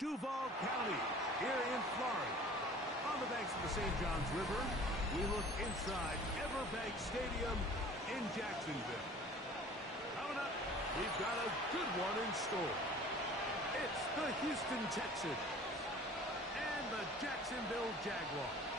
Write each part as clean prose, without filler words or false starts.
Duval County, here in Florida. On the banks of the St. Johns River, we look inside Everbank Stadium in Jacksonville. Coming up, we've got a good one in store. It's the Houston Texans and the Jacksonville Jaguars.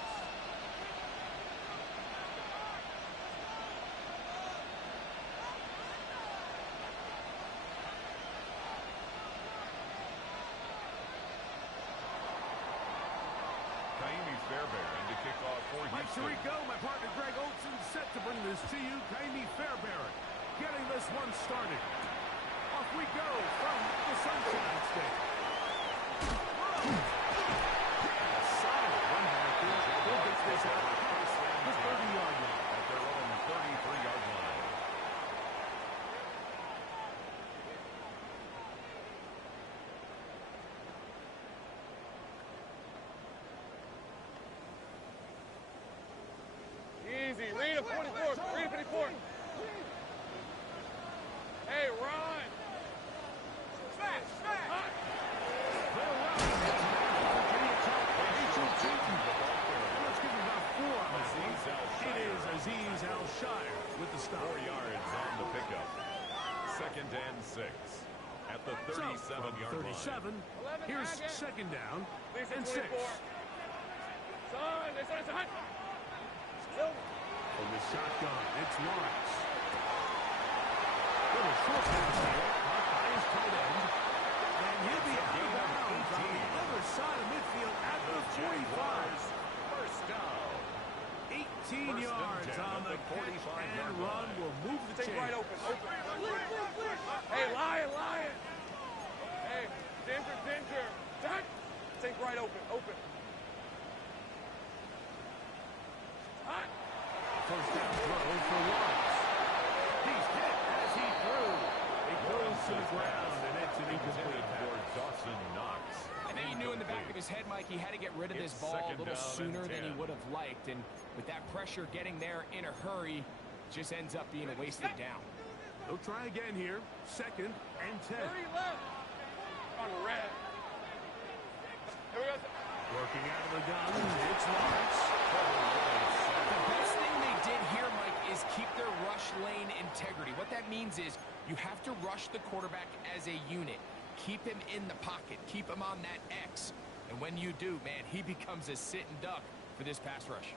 Fairbairn to kick off for Houston. Mike Tirico, my partner Greg Olson, set to bring this to you. Kaimi Fairbairn getting this one started. Off we go from the Sunshine State. A solid run back there. He'll get this out across the 30-yard line. At their own 33-yard line. Easy. Read a 44. Read a 54. Hey, run. Smash. Smash. Let's give him about 4 on the scene. It is Azeez Al-Shire with the stop. 4 yards on the pickup. 2nd and 6 at the 37-yard line. 37. Here's 2nd down and 6. Son, it's a hunt. From the shotgun, it's Lawrence. Little short pass here, caught by his tight end. And he'll be out of bounds on the other side of midfield at the 45. First down. 18 yards on the catch and run will move the chain. Right open. Hey, Lion. Hey, Ginger. Done. Take right open. Hot. First down throw for Lawrence. He's hit as he threw. It goes to the ground, and it's an incomplete for Dawson Knox. I think he knew in the back of his head, Mike, he had to get rid of this ball a little sooner than he would have liked. And with that pressure getting there in a hurry, just ends up being a wasted down. He'll try again here. 2nd and 10. 30 left. On red. Here we go. Working out of the gun, it's Lawrence. The best thing they did here, Mike, is keep their rush lane integrity. What that means is you have to rush the quarterback as a unit. Keep him in the pocket. Keep him on that X. And when you do, man, he becomes a sitting duck for this pass rush.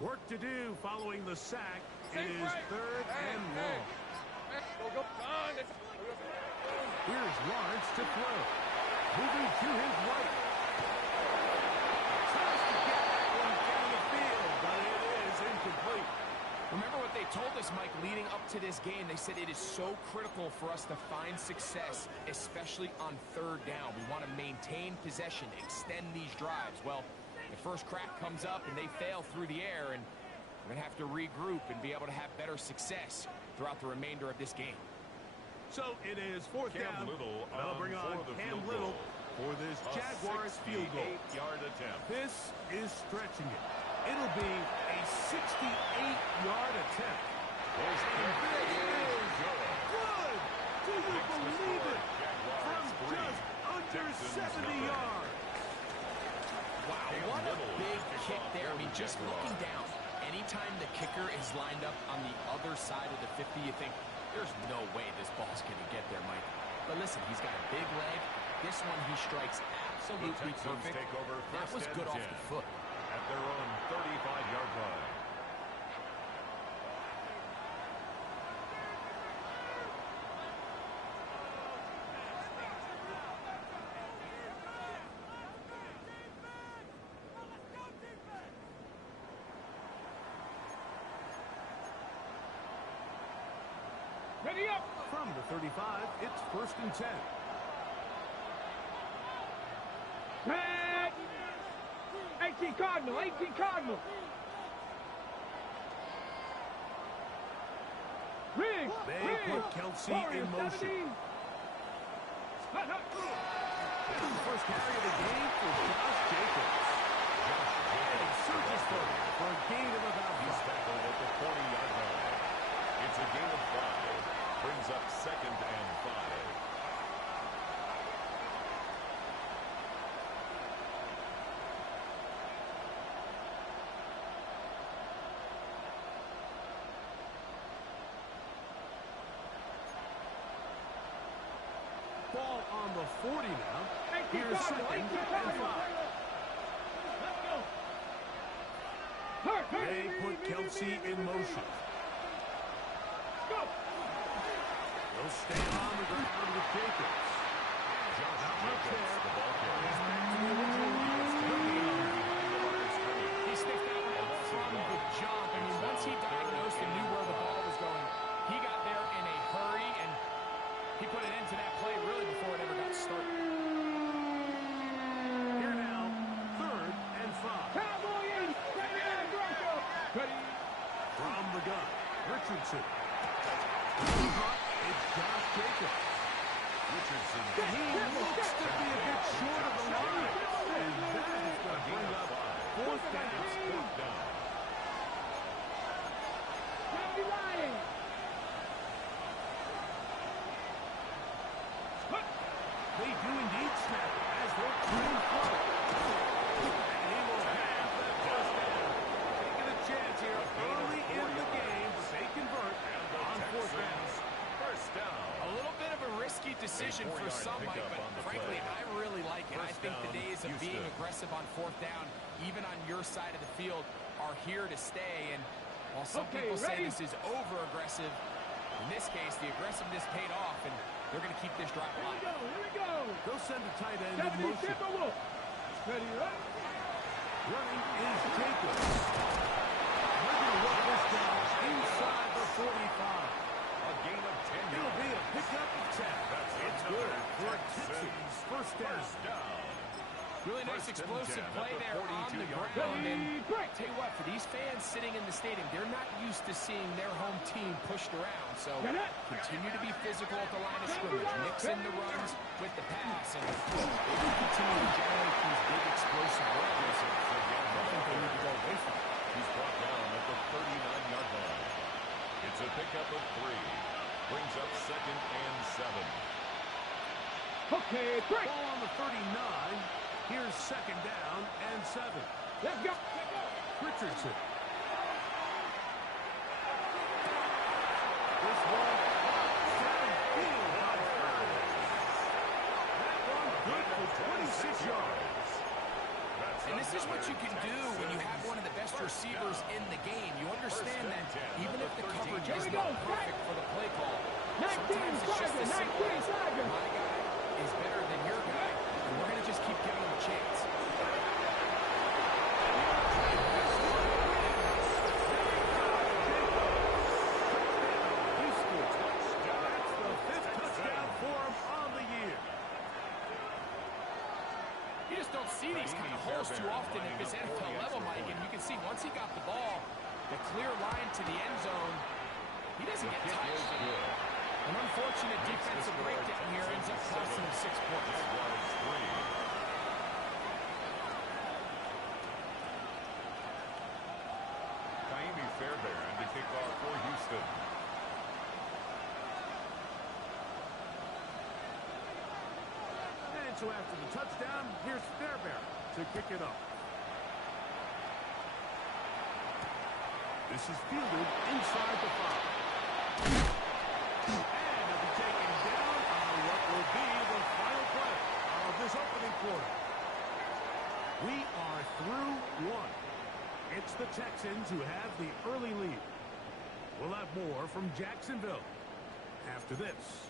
Work to do following the sack. It is 3rd and long. Go. Here's Lawrence to throw. Moving to his right. Tries to get that one down the field, but it is incomplete. Remember what they told us, Mike, leading up to this game. They said it is so critical for us to find success, especially on 3rd down. We want to maintain possession, extend these drives. Well, the first crack comes up and they fail through the air, and we're going to have to regroup and be able to have better success throughout the remainder of this game. So it is 4th down. Little They'll bring on Cam Little for this Jaguars field goal. 68-yard attempt. This is stretching it. It'll be a 68-yard attempt. And this is good. Do you believe it? From just under 70 yards. Wow, what a big kick there. I mean, just looking down, anytime the kicker is lined up on the other side of the 50, you think, there's no way this ball's going to get there, Mike. But listen, he's got a big leg. This one he strikes absolutely perfect. That was good off the foot. At their own 35-yard line. Ready up. From the 35, it's 1st and 10. Tag. 18 Cardinal. Riggs. They put Kelsey in motion. First carry of the game for Josh Jacobs. And he surges forward for a gain of about 5. He's tackled at the 40-yard line. It's a gain of 5. Brings up 2nd and 5. Ball on the 40 now. Here's 2nd and 5. They put Kelsey in motion. He'll stay on the ground with Jacobs. Not much there. The ball carrier. He's back to the original He sniffed that one from the jump. I mean, once he diagnosed and knew where the ball was going, he got there in a hurry, and he put it into that play really before it ever got started. Here now, 3rd and 5. From the gun, Richardson. It's Josh Jacobs. Richardson. He looks to be a bit short of the line. And that is going to bring up 4th down. 4th down. They do indeed snap it as they're clean front. And he will have that first down. Taking a chance here early in the game. They convert on 4th down. First down. A little bit of a risky decision for some, Mike, but frankly, I really like it. I think the days of being aggressive on 4th down, even on your side of the field, are here to stay. And while some people say this is over-aggressive, in this case, the aggressiveness paid off, and they're going to keep this drive alive. They'll send the tight end in motion. Running is Jacobs. They're going to work this down inside the 45. A gain of 10 It'll be a yards. pickup of 10. It's good for a Texans first down. First down. Really nice First and explosive 10 play at the there on the 42-yard ground. line. And tell you what, for these fans sitting in the stadium, they're not used to seeing their home team pushed around. So continue to be physical at the line of scrimmage. Mix in the runs with the pass. And they will continue to generate these big explosive runs. I think they need to go away from it. He's brought down at the 39-yard line. It's a pickup of 3. Brings up 2nd and 7. Ball on the 39. Here's 2nd down and 7. Let's go. Richardson. This one downfield by Furley. That one good for 26 yards. And this is what you can do when you have one of the best receivers in the game. You understand that even if the coverage is not perfect for the play call, sometimes it's just as simple as my guy is better than your guy, and we're going to just keep giving him a chance. He scored. That's the 5th touchdown for him on the year. You just don't see these kind of holes too often at this NFL level, Mike, and you can see once he got the ball, the clear line to the end zone, he doesn't get touched. An unfortunate defensive breakdown here ends up costing him 6 points. Jaguars 3. Taimi Fairbairn to kick off for Houston. And so after the touchdown, here's Fairbairn to kick it up. This is fielded inside the 5. And he'll be taken down on what will be the final play of this opening quarter. We are through 1. It's the Texans who have the early lead. We'll have more from Jacksonville after this.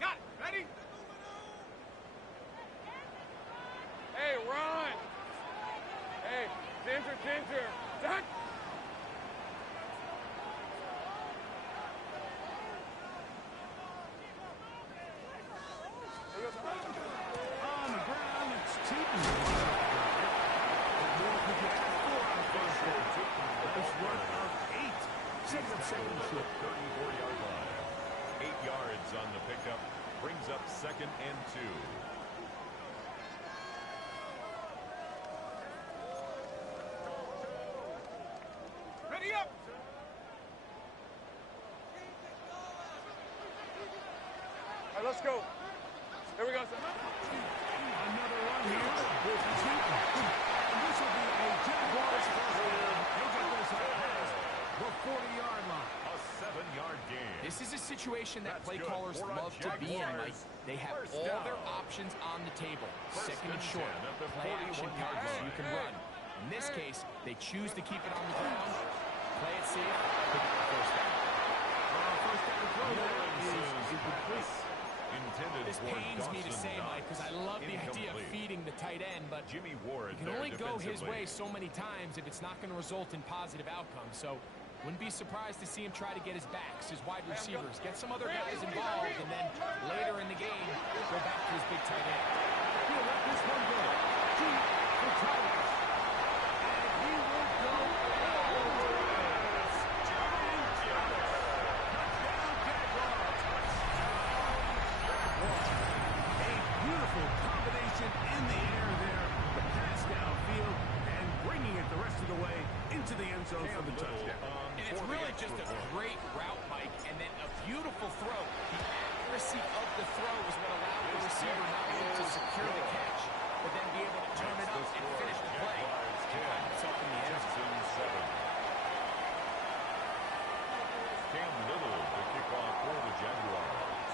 Got it. Ready? Hey, run. Hey, Ginger. Done. On the ground, it's Teton. short. 34-yard line. 8 yards on the pickup. Brings up 2nd and 2. Ready up. All right, let's go. Here we go, son. Another run here. And this will be a Jaguars first down. He'll get this out past the 40-yard line. A 7-yard gain. This is a situation that That's play good callers for a love to be in, Mike. Jaguars. They have First all down. their options on the table. First 2nd and and short. 10 at the Play action 41-yard pass. line. You can run. In this case, they choose to keep it on the ground. Play it safe. Pick up the first down. First down throw there is incomplete. Intended This for pains me to Dawson say, Mike, because I love the idea of Incomplete. feeding the tight end, but Jimmy Ward you can there only go his defensively. way so many times if it's not going to result in positive outcomes. So wouldn't be surprised to see him try to get his backs, his wide receivers, get some other guys involved, and then later in the game, go back to his big tight end. He'll let this one go. Deep for Thomas. And he will go all the way. Giant jump. Touchdown, Jaguars. A beautiful combination in the air there. The pass downfield and bringing it the rest of the way into the end zone for the touchdown. And it's really just a great route, Mike, and then a beautiful throw. The accuracy of the throw is what allowed the receiver not only to secure the catch, but then be able to turn it up and finish the play. And find himself in the end zone. Cam Little to kick off for the Jaguars.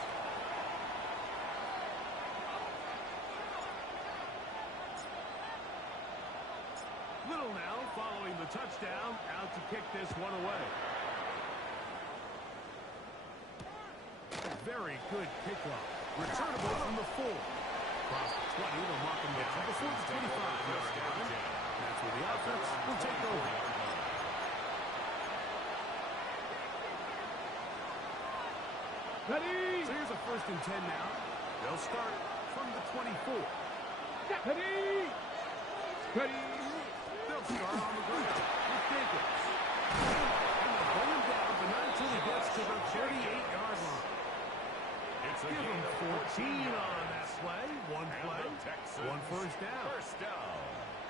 Little now following the touchdown, out to kick this one away. Very good kickoff. Returnable from the 4. Across the 20, they'll mark him down before the 25-yard line. That's where the offense will take over. Ready. So here's a 1st and 10 now. They'll start from the 24. Ready. Ready. They'll start on the ground with Jacobs. And they'll bring him down, but not until he gets to the 38-yard line. It's a Give gain him of 14 on that play. One And play, the Texans one first down. First down.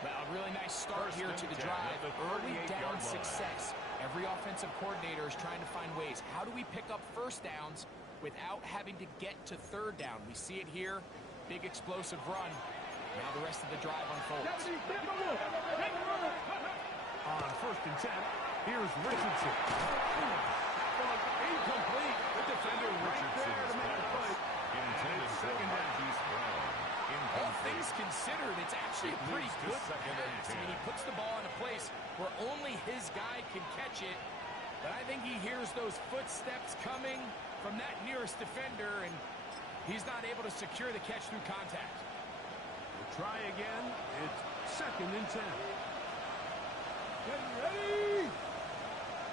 Well, a really nice start First here and to the 10 drive. at the Early 38-yard down line. success. Every offensive coordinator is trying to find ways. How do we pick up first downs without having to get to 3rd down? We see it here. Big explosive run. Now the rest of the drive unfolds. On 1st and 10, here's Richardson. Incomplete. The defender right there to make the play. Intended for Second down. Marquise Brown. All Incomplete. things considered, it's actually a pretty Moves to good second and pass. I mean, he 10. puts the ball in a place where only his guy can catch it. But I think he hears those footsteps coming from that nearest defender, and he's not able to secure the catch through contact. We'll try again. It's 2nd and 10. Ready.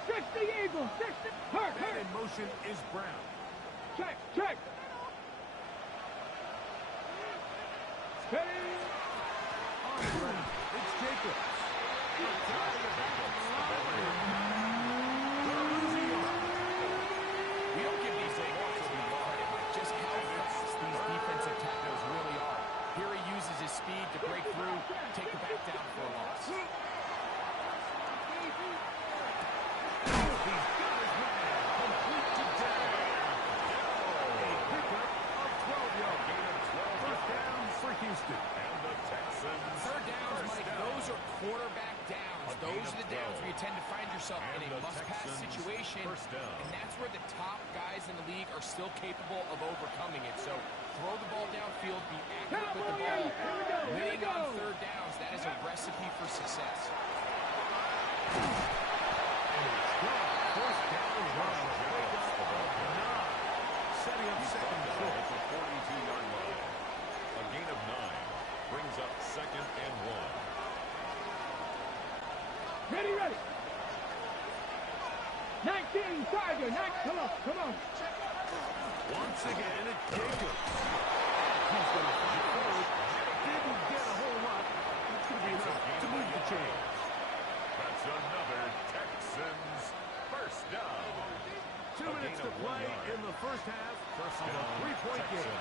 Stretch the eagle. Stretch the hurt. And in motion is Brown. Check. Check. Ready. On the ground, it's Jacobs. We don't give these guys enough credit, Mike, just how fast these defensive tackles really are. Here he uses his speed to break through, take it back down for a loss. Houston. And the Texans. 3rd downs, first Mike, down. those are quarterback downs. A gain Those of are the downs 12. where you tend to find yourself And in a the must-pass Texans situation. first down. And that's where the top guys in the league are still capable of overcoming it. So throw the ball downfield, be accurate with the ball. Winning on 3rd downs, that is a recipe for success. First down run. Setting up second and short. At the 42-yard line. A gain of 9 brings up 2nd and 1. Ready. 19, Tiger. Come on. Once again, it's Jacobs. He's going to fight forward. Didn't get a whole lot. It's going to be enough to move the chains. That's another Texans first down. the first half First of a down, three-point game. Texans.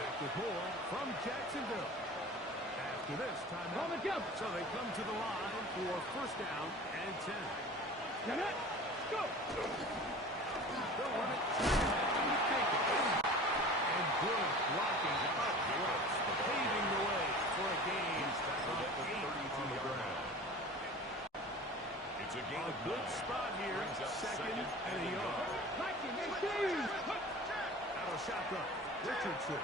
Back with more from Jacksonville. After this timeout, so they come to the line for first down and 10. Go! They'll run it. And good blocking up front, paving the way for a gain of 8 on the ground. It's a gain A of good 9. spot here, Brings up second and a yard. Out of shotgun, Richardson.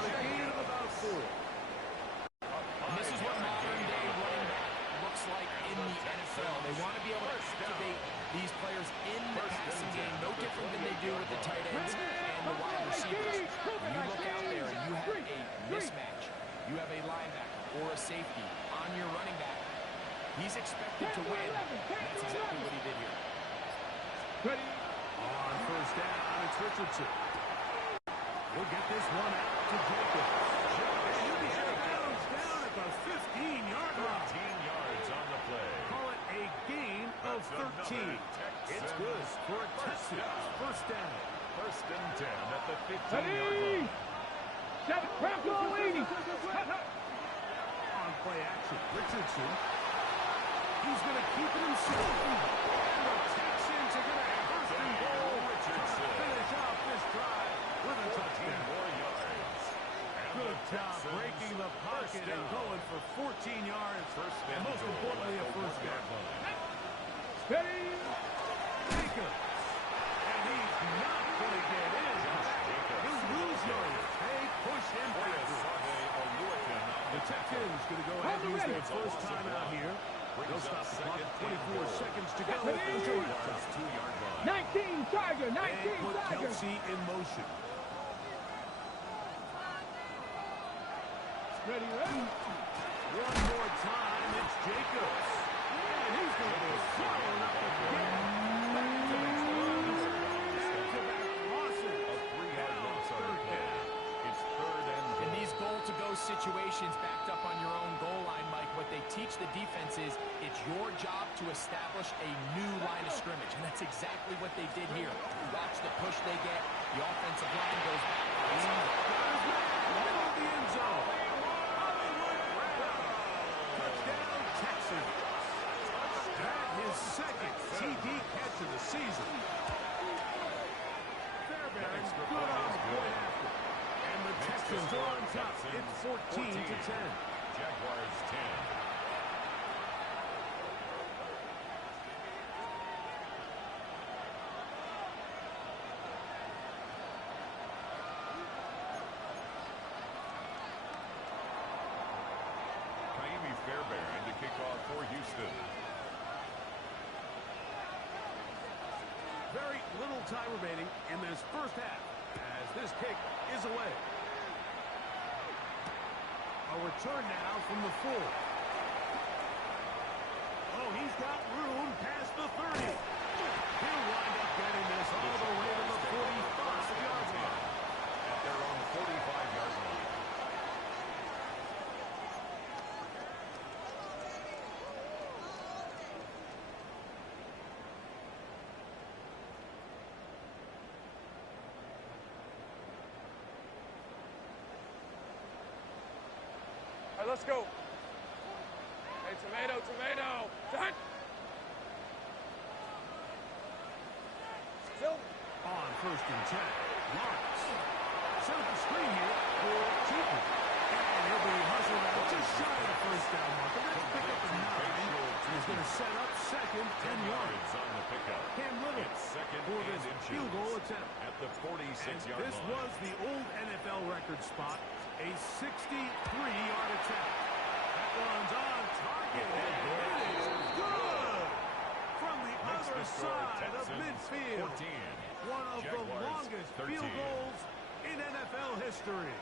A gain of about 4. And this is what modern-day running back looks like in the NFL. They want to be able to activate these players in the passing game, no different than they do with the tight ends and the wide receivers. When you look out there and you have a mismatch, you have a linebacker or a safety on your running back, he's expected to win. And that's exactly what he did here. On first down, it's Richardson. We'll get this one out to Jacobs. And he'll be out of bounds down at the 15-yard line. 13 yards on the play. Call it a gain of 13. It's good for a Texans first down. First and 10 at the 15-yard line. On play action, Richardson. He's going to keep it himself. And the Texans are going to have first and goal. Richardson. Finish off this drive with a 14 touchdown. more yards. And Good the job Texans breaking the pocket and going for 14 yards. And most importantly, a first down. Jacobs. And he's not going to get in. He'll lose yardage. They push him backward. The Texans going to go ahead and use their first time out here. They'll stop the clock at 24 seconds to go. Until it comes 2-yard line. 19 Tiger, 19 and put Tiger. Kelsey in motion. Ready. One more time, it's Jacobs. And he's going to be swallowed up again. Back-to-back losses. A 3-yard loss on the play. It's third and In these goal-to-go situations backed up on your own goal line, Mike, what they teach the defense is it's your job to establish a new line of scrimmage, and that's exactly what they did here. Watch the push they get. The offensive line goes back. Middle of the end zone. Touchdown, Texans. That his second TD catch of the season. Fairbairn good on the point after. And the Texans are on top. It's 14-10. Jaguars 10. Fairbairn to kick off for Houston. Very little time remaining in this first half as this kick is away. A return now from the full. Oh, he's got room past the 30. He'll wind up getting this all the way to the 45-yard line. At their own 45-yard line. All right, let's go. Hey, tomato. Done. Still. On first and 10, Lawrence. Set up the screen here for Cooper. And he'll be hustled out just shy of the first down marker. That's pick up a 9. He's going to set up second 10 yards on the pickup. Cam Little It's second for and this inches field goal attempt. at the 46-yard line. This was the old NFL record spot, a 63-yard attempt. That one's on target, and it is good from the other side of midfield. 14. One of the Jaguars, longest 13. field goals in NFL history.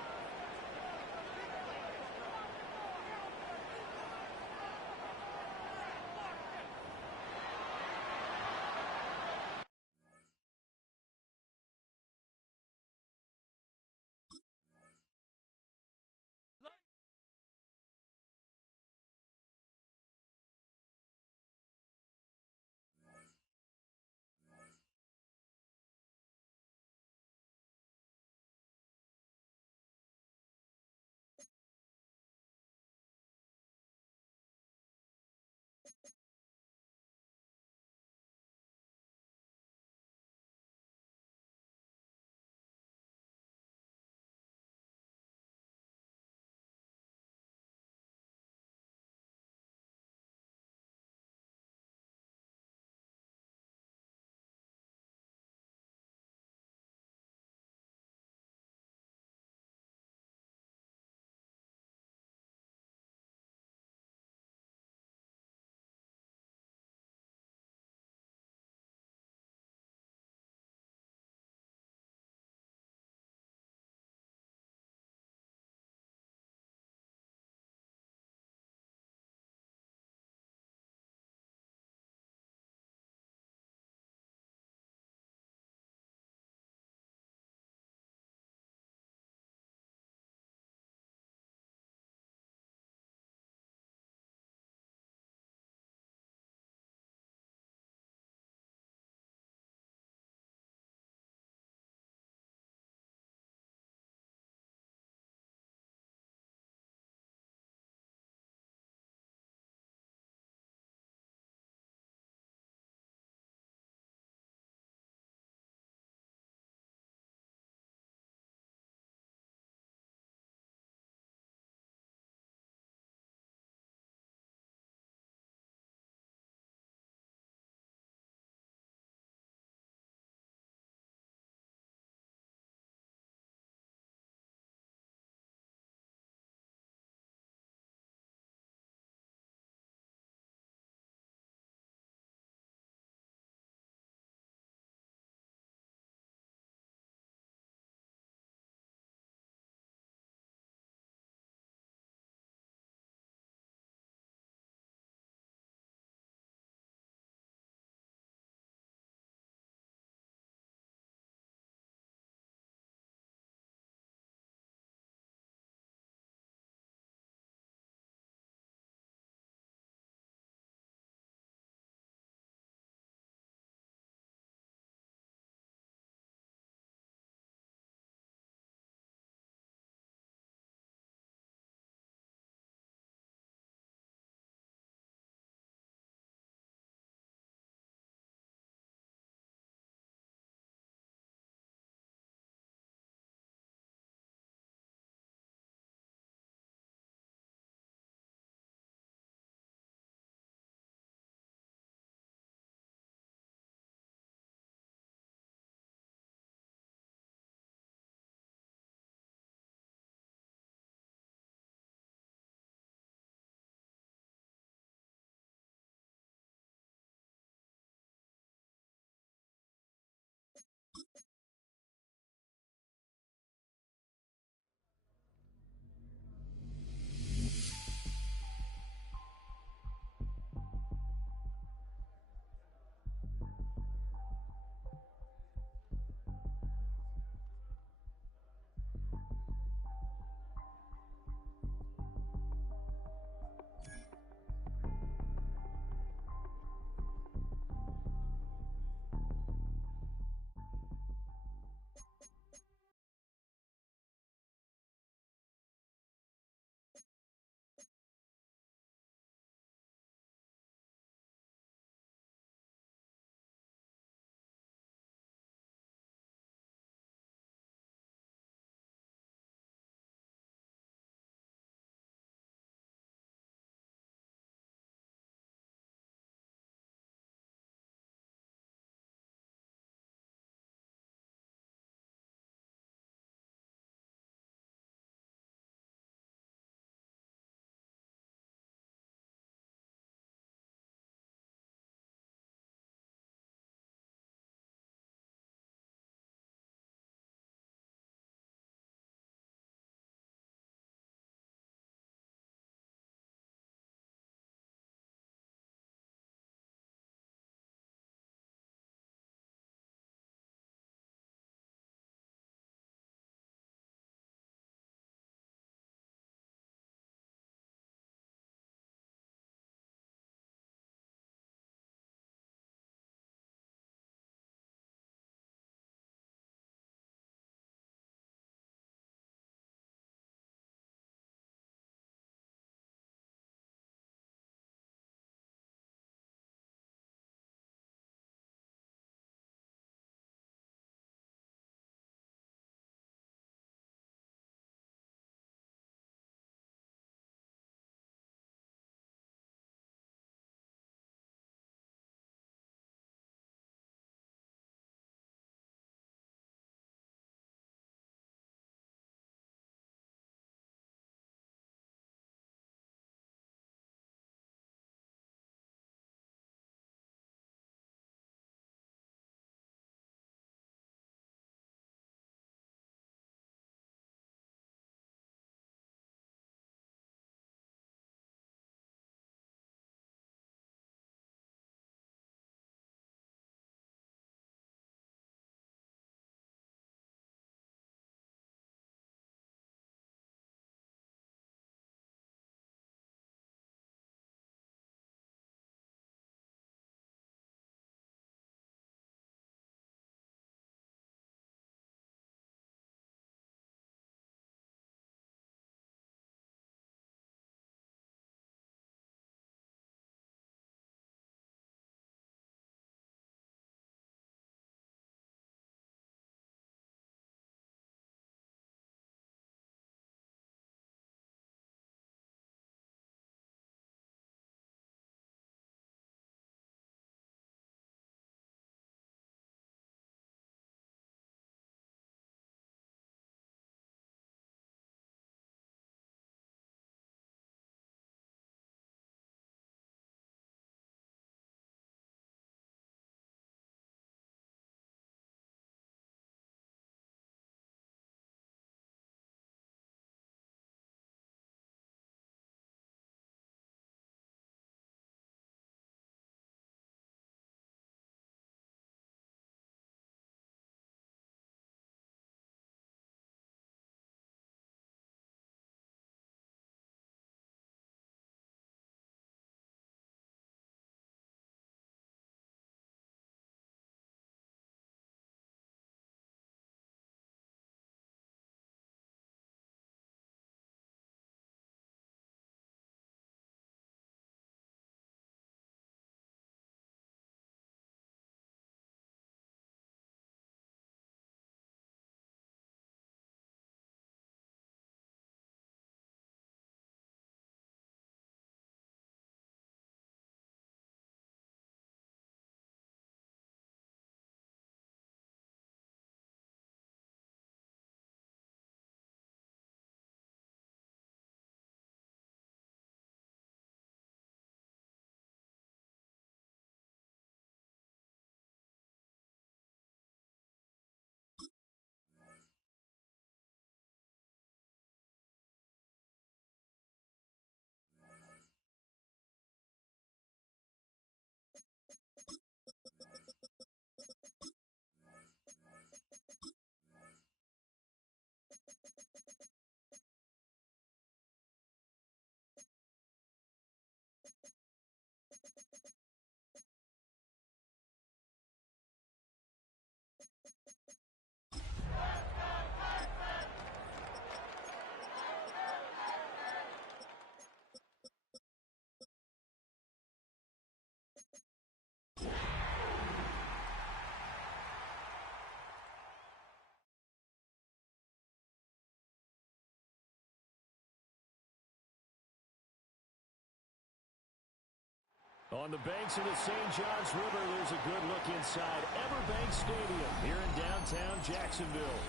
On the banks of the St. Johns River, there's a good look inside Everbank Stadium here in downtown Jacksonville.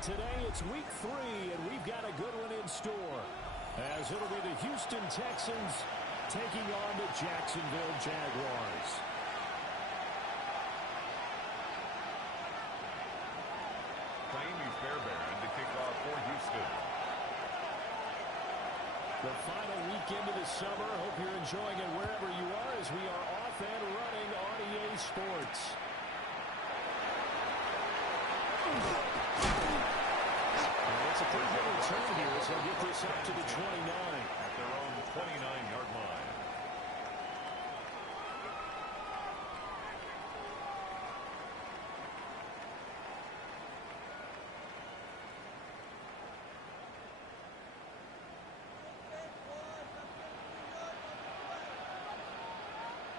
Today, it's week 3, and we've got a good one in store, as it'll be the Houston Texans taking on the Jacksonville Jaguars. Jaime Fairbairn to kick off for Houston. The final weekend of the summer. Hope you're enjoying it wherever you are as we are off and running on EA Sports. And it's a pretty good return here as they'll get this up to the 29. At their own 29-yard line.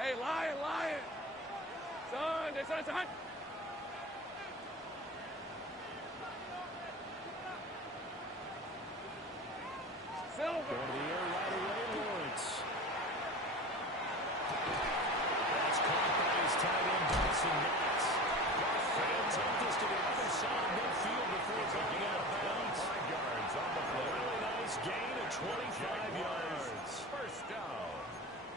Hey, Lion! Son! Silver! Going to the air right away, Lawrence. That's caught by his tight end, Dawson Knox. They'll take this to the other side of midfield before coming out of bounds. 5 yards on the play. Really nice gain of 25 yards. First down.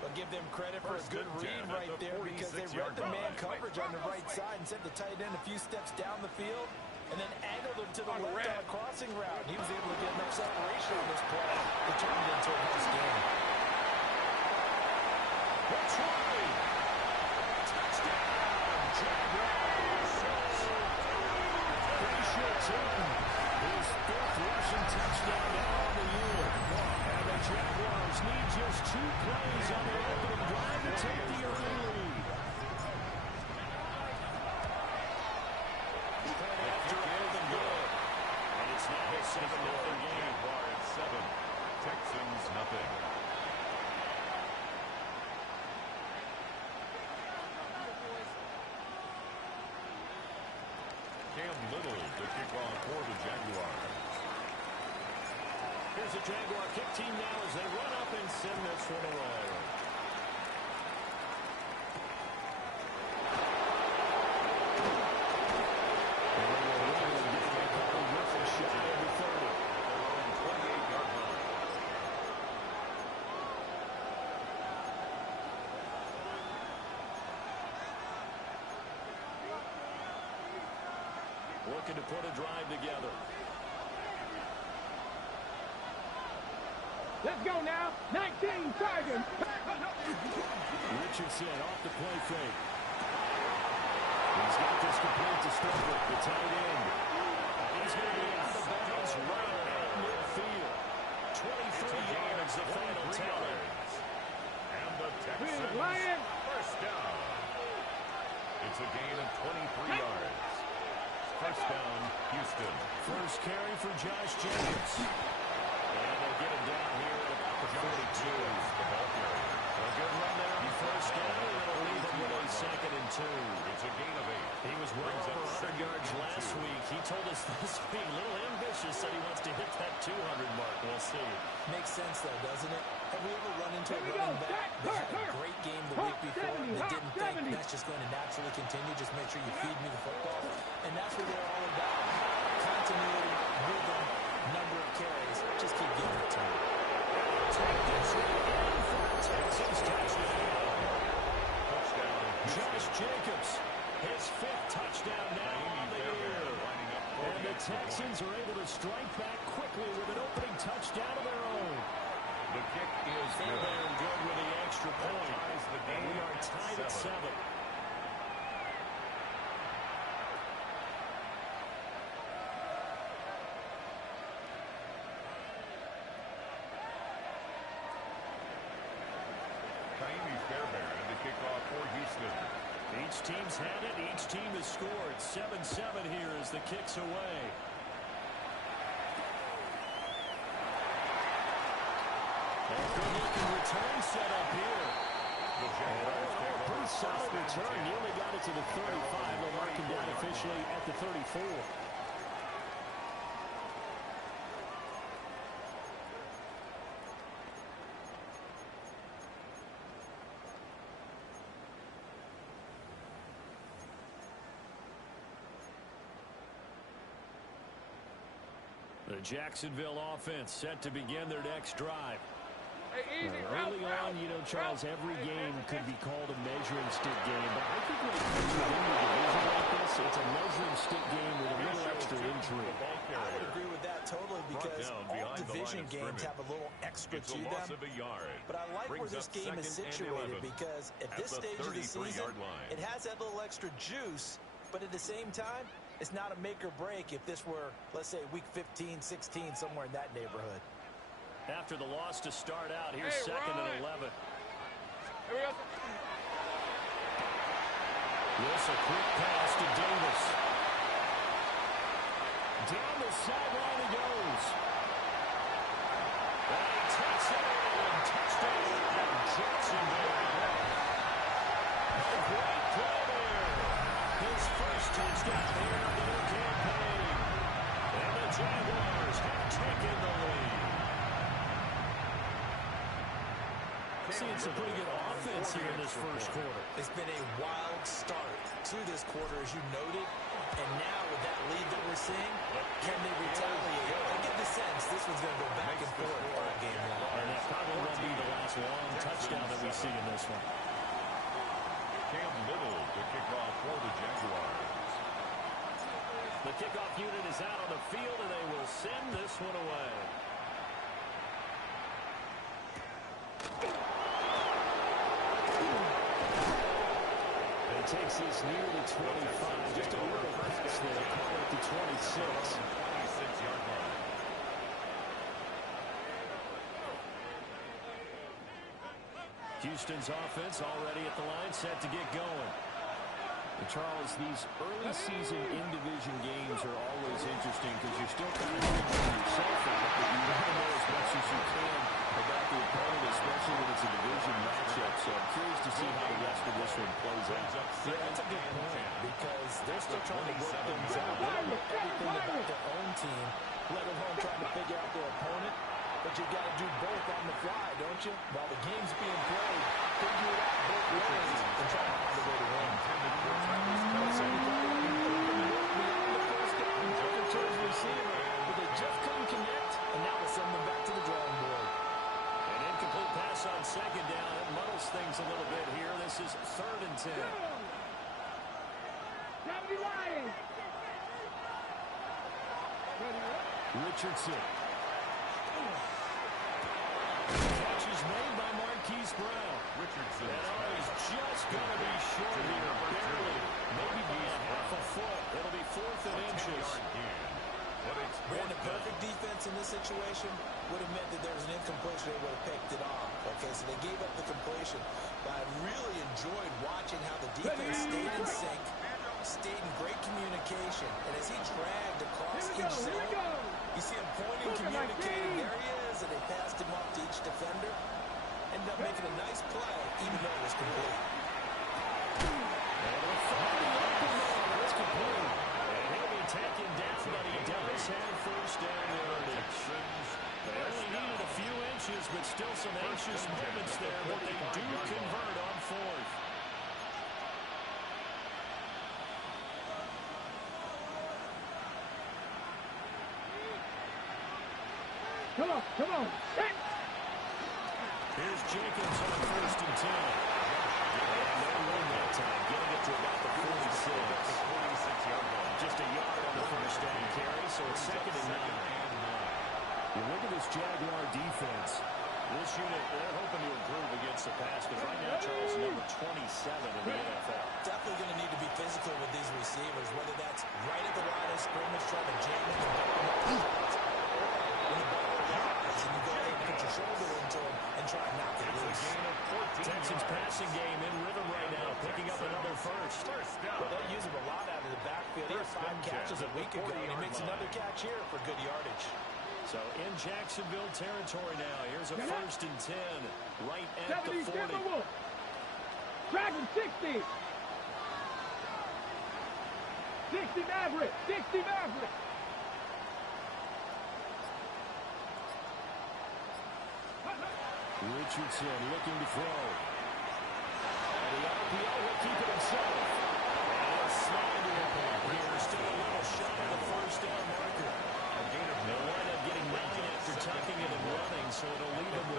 I'll give them credit for a good read right there because they read the man coverage on the right side and sent the tight end a few steps down the field and then angled him to the left on a crossing route. And he was able to get enough separation on this play to turn it into a nice game. That's right. Touchdown, Jaguars. Brayshaw Turton, his 5th rushing touchdown now on the year. And the Jaguars need just 2 plays on their opening drive to take the early lead. After everything good. And it's now a 7-0 game. Jaguars 7. Texans nothing. Cam Little to kick off for the Jaguars. Here's the Jaguar kick team now as they run up and send this one away. And they will really get a couple riffles shy of the 30. Their own 28-yard line. Looking to put a drive together. Let's go now. 19 Tigers. Richardson off the play fake. He's got this complete to start with the tight end. He's going to be out of bounds right at midfield. 23 yards, the final tally. And the Texans first down. It's a gain of 23 yards. First down, Houston. First carry for Josh Jacobs. And they'll get him down here at about the 42. The ball carrier. A good run there on first down. It'll leave him with a 2nd and 2. It's a gain of 8. He was well over 100 yards last week. He told us this week, a little ambitious, said he wants to hit that 200 mark. We'll see. Makes sense, though, doesn't it? Have we ever run into a running back that had a great game the week before and that didn't think that's just going to naturally continue? Just make sure you feed me the football. And that's what they're all about. Continuity, rhythm, number of carries. Just keep giving it to me. Texans touchdown. Touchdown. Josh Jacobs, his 5th touchdown now on the year. And the Texans are able to strike back quickly with an opening touchdown of their own. The kick is Fairbairn good with the extra point. Ties the game. We are tied at 7. Jaime Fairbairn to kick off for Houston. Each team's had it. Each team has scored. 7-7 here as the kick's away. A good-looking return set up here. The Jaguars take over. Pretty solid return. Nearly got it to the 35. They'll mark him down officially at the 34. The Jacksonville offense set to begin their next drive. Hey, easy, Early on, you know, Charles, every game could be called a measuring stick game. But I think when it comes to winning a division like this, it's a measuring stick game with a little extra intrigue. I would agree with that totally because all division games have a little extra to them. But I like where this game is situated because at this stage of the season, it has that little extra juice. But at the same time, it's not a make or break if this were, let's say, week 15, 16, somewhere in that neighborhood. After the loss to start out, here's second and 11. Here we go. This a quick pass to Davis. Down the sideline he goes. And he takes it in. Touchdown, Jacksonville. A great play there. His first touchdown here of the new campaign. And the Jaguars have taken the lead. Seeing some pretty good offense here in this first quarter. It's been a wild start to this quarter, as you noted. And now with that lead that we're seeing, can they retaliate? I get the sense this one's going to go back and forth all game long. And that probably won't be the last long touchdown that we see in this one. Cam Little to kick off for the Jaguars. The kickoff unit is out on the field, and they will send this one away. Takes this near the 25. Just a little pass there. Call it the 26. 26-yard line. Houston's offense already at the line, set to get going. And Charles, these early season in-division games are always interesting because you're still kind of figuring yourself out, but you want to know as much as you can about the opponent, especially when it's a division matchup. So I'm curious to see how the rest of this one plays out. Yeah, that's a good point because they're still trying to work things out. They don't know everything about their own team, let alone trying to figure out their opponent. But you got to do both on the fly, don't you? While the game's being played, figure it out both ways and try to find a way to win. But they just couldn't connect, and now we'll send them back to the drawing board. An incomplete pass on second down. It muddles things a little bit here. This is 3rd and 10. Richardson. Catch is made by Marquise Brown. Richardson. That arm is just going to be short here, barely. Maybe by half a foot. It'll be 4th and inches. Brandon, perfect defense in this situation would have meant that there was an incompletion. They would have picked it off. Okay, so they gave up the completion. But I really enjoyed watching how the defense stayed in sync, stayed in great communication. And as he dragged across each zone, you see him pointing, communicating. There he is, and they passed him off to each defender. Ended up making a nice play, even though it was complete. That's complete. And he'll be taken down, but he does have first down yardage. They only needed a few inches, but still some anxious moments there, but they do convert on 4th. Come on. Here's Jenkins on 1st and 10. And no run that time, getting it to about the 46. Just a yard on the first down carry, so it's 2nd and 9. You look at this Jaguar defense. This unit, they're hoping to improve against the pass because right now, Charles, number 27 in the NFL. Definitely going to need to be physical with these receivers, whether that's right at the line of scrimmage trying to jam in the ball. When the ball arrives and you go ahead and put your shoulder into him and try and knock it loose. Texans passing game in rhythm right now, picking up another first. Well, they'll use him a lot out of the backfield. He had 5 catches a week ago, and he makes another catch here for good yardage. So in Jacksonville territory now. Here's a 1st and 10 right at the 40. Dragon 60. 60 Maverick. 60 Maverick. Richardson looking to throw. And the RPO will keep it himself. And a slide to the point here. Still a little shy of the first down marker. A gain of no one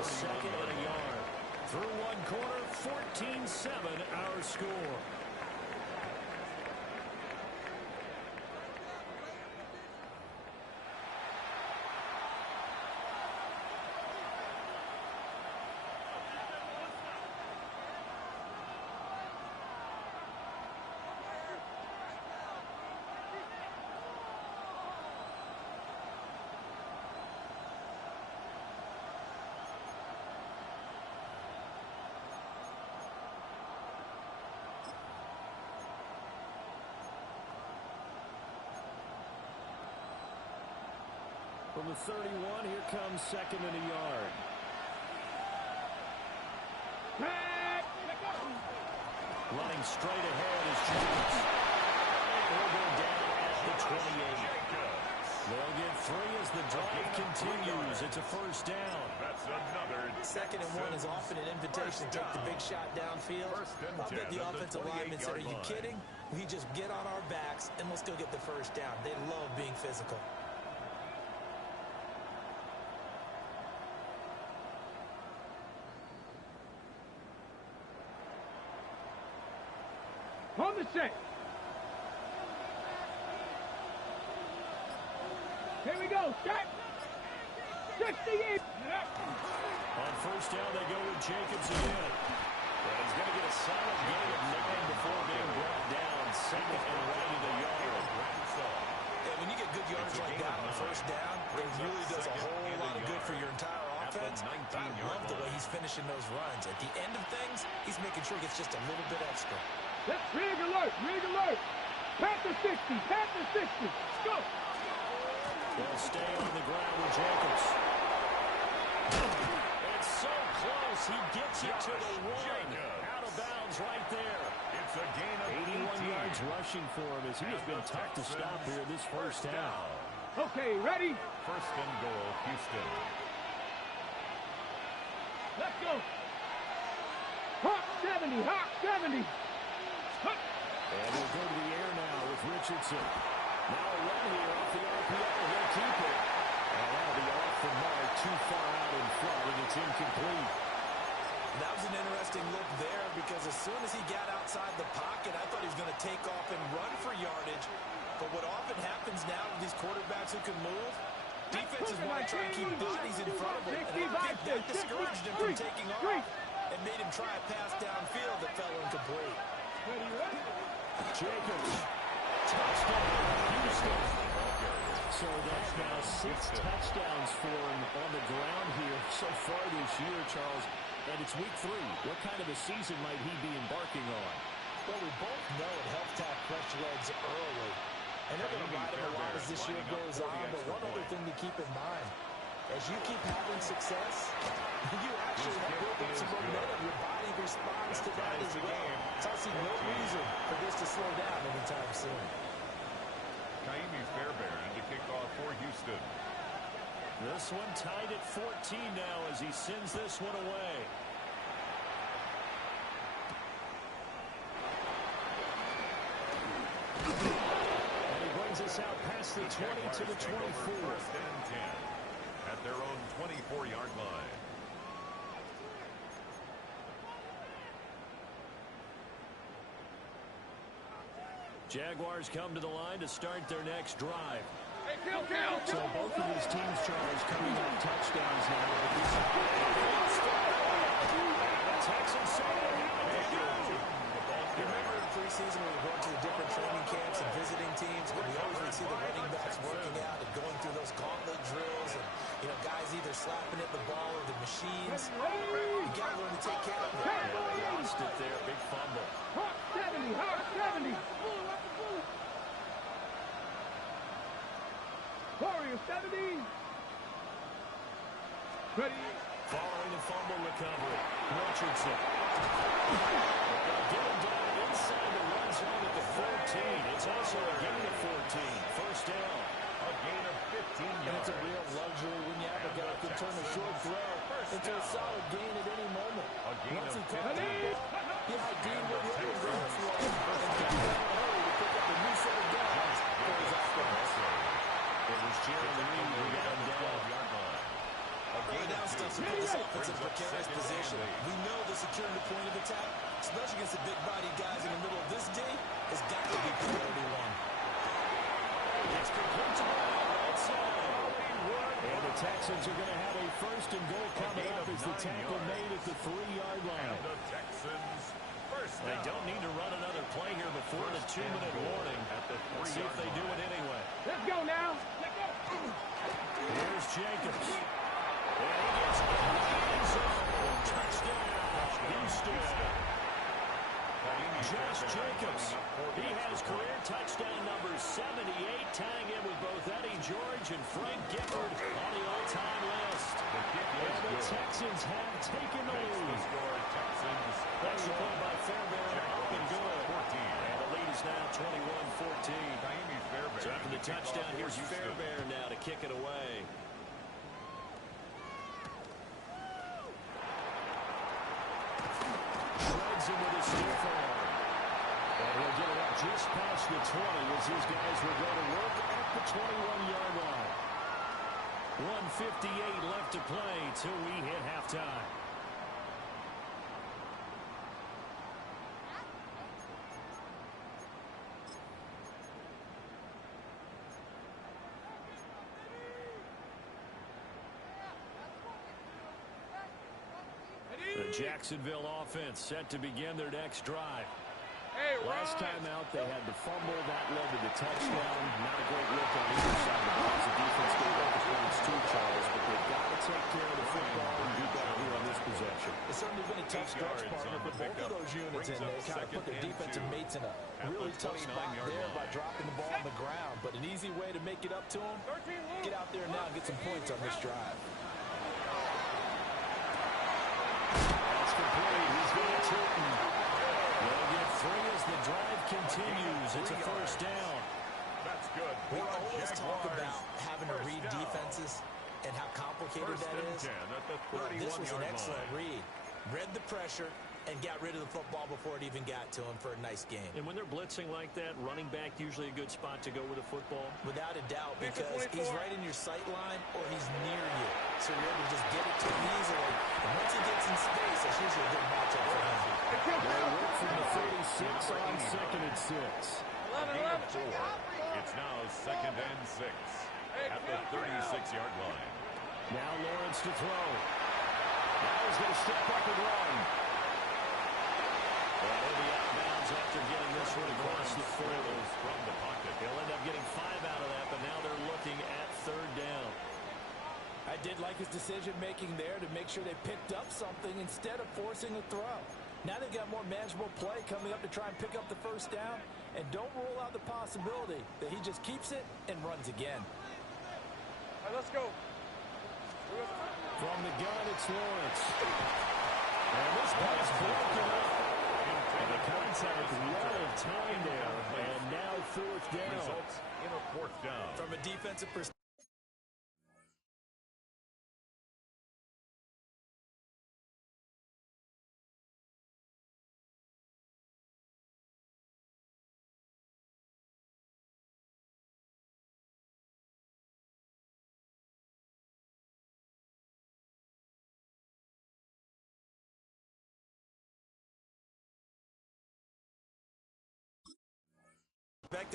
second and a yard. Through one quarter, 14-7 our score. From the 31, here comes second and a yard. Running straight ahead is Jacobs. They'll go down at the 28. They'll get 3 as the drive continues. It's a first down. That's another. Second and 1 is often an invitation to take the big shot downfield. I bet the offensive lineman said, are you kidding? We just get on our backs and let's go get the first down. They love being physical. On the set. Here we go. Set. 68. On first down, they go with Jacobs again. And he's going to get a solid gain of 9 before being brought down. Second and right at the yard. And when you get good yards like that on first down, it really does a whole lot of good for your entire offense. I love the way he's finishing those runs. At the end of things, he's making sure he gets just a little bit extra. Let's rig alert, rig alert. Panther 60, Panther 60. Let's go. They'll stay on the ground with Jacobs. It's so close. He gets it to the 1. Out of bounds right there. It's a gain of 81 yards rushing for him as he has been tough to stop here this first down. Okay, ready? First and goal, Houston. Let's go. Hawk 70, Hawk 70. And he'll go to the air now with Richardson. Now a run here off the RPO. He'll keep it. And that'll be off the mark, too far out in front, and it's incomplete. That was an interesting look there because as soon as he got outside the pocket, I thought he was going to take off and run for yardage. But what often happens now with these quarterbacks who can move, defenses want to try and keep bodies in front of him. And I think that discouraged him from taking off and made him try a pass downfield that fell incomplete. Jacobs. Touchdown, Houston. So that's now 6 touchdowns for him on the ground here so far this year, Charles. And it's week 3. What kind of a season might he be embarking on? Well, we both know it helps to have fresh legs early. And they're going to ride him a lot as this year goes on. But one other thing to keep in mind, as you keep having success, you actually have built up some momentum. Your body responds to that as well. So I see no reason for this to slow down anytime soon. Kaimi Fairbairn to kick off for Houston. This one tied at 14 now as he sends this one away. And he brings us out past the 20 to the 24. First and 10 at their own 24-yard line. Jaguars come to the line to start their next drive. Hey, kill. So both of these teams, Charles, coming up touchdowns now. The Texans say they're having to do. You remember in preseason when we were going to the different training camps and visiting teams, and we always would see the running backs working out and going through those gauntlet drills, and guys either slapping at the ball or the machines. You got to learn to take care of it. Yeah, lost it there, big fumble. Hawk 70, Hawk 70. Warrior 70. Ready. Following the fumble recovery, Richardson. They'll get him down inside the red zone at the 14. It's also a gain of 14. First down. A gain of 15 yards. And it's a real luxury when you have a guy who can turn a short throw into a solid gain at any moment. Once he caught that ball, he ID'd where the other runs was and got down in a hurry to pick up a new set of downs for his offense. It was Jerry Reed who got him down. Now still listen, put this offense in a precarious position. We know the securing the point of attack, especially against the big-bodied guys in the middle of this D, has got to be priority one. It's complete to the right side. And the Texans are going to have a first and goal coming up as the tackle made at the 3-yard line. The Texans first down. They don't need to run another play here before the 2-minute warning. Let's see if they do it anyway. Let's go now. Let's go. Here's Jacobs. And he gets in the end zone. Touchdown, Houston. Josh Jacobs. He has career touchdown number 78, tying in with both Eddie George and Frank Gifford on the all-time list. And the Texans have taken the lead. That's the play by Fairbairn, up and good. And the lead is now 21-14. So after the touchdown, here's Fairbairn now to kick it away. Shreds him with a stiff arm. And he'll get it up just past the 20 as his guys will go to work at the 21-yard line. 1:58 left to play till we hit halftime. The Jacksonville offense set to begin their next drive. Hey, Last time out, they had the fumble. That led to the touchdown. Not a great look on either side of the ball. The defense gave up the points too, Charles, but they've got to take care of the football and do better here on this possession. It's certainly been a tough stretch, partner, but both of those units in there kind of put their defensive mates in a really tough spot there by dropping the ball on the ground. But an easy way to make it up to them, get out there now and get some points on this drive. That's complete. He's got it Turton. They'll get free as the drive continues. It's a first down. That's good. We always talk about having to read defenses and how complicated that is. Well, this was an excellent read. Read the pressure and got rid of the football before it even got to him for a nice game. And when they're blitzing like that, running back usually a good spot to go with a football. Without a doubt, because he's right in your sight line or he's near you. So you're able to just get it to him easily. And once he gets in space, that's usually a good matchup for him. They'll work from the 36 on 2nd and 6. 11. It's now 2nd and 6 at the 36-yard line. Now Lawrence to throw. Now he's going to step up and run. Well, they'll be out of bounds after getting this one across the 40. From the pocket. They'll end up getting 5 out of that, but now they're looking at 3rd down. I did like his decision-making there to make sure they picked up something instead of forcing a throw. Now they've got more manageable play coming up to try and pick up the first down, and don't rule out the possibility that he just keeps it and runs again. All right, let's go. From the gun, it's Lawrence. And this pass broken up. And the contact right of time there, and now 4th down. Results in a 4th down. From a defensive perspective,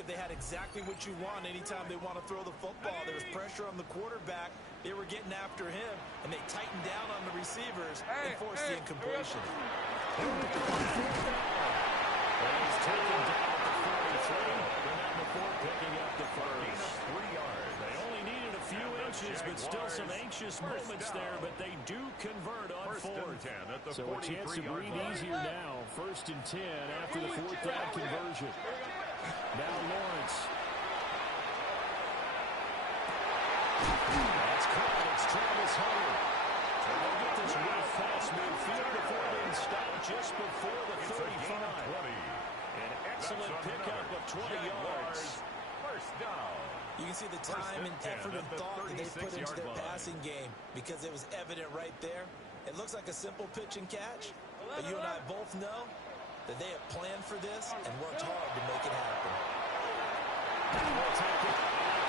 they had exactly what you want anytime they want to throw the football. There was pressure on the quarterback. They were getting after him, and they tightened down on the receivers and forced the incompletion. And he's taken down at the 43. But not before picking up the first. 3 yards. They only needed a few inches, but still some anxious moments there. But they do convert on 4th. So a chance to breathe easier now. 1st and 10 after the 4th down conversion. Now Lawrence. That's caught. It's Travis Hunter. So they'll get this real fast midfield before being stopped just before the 35. An excellent pickup of 20 yards. First down. You can see the time and effort and thought that they put into their passing game because it was evident right there. It looks like a simple pitch and catch, but you and I both know that they have planned for this and worked hard to make it happen. We'll take it.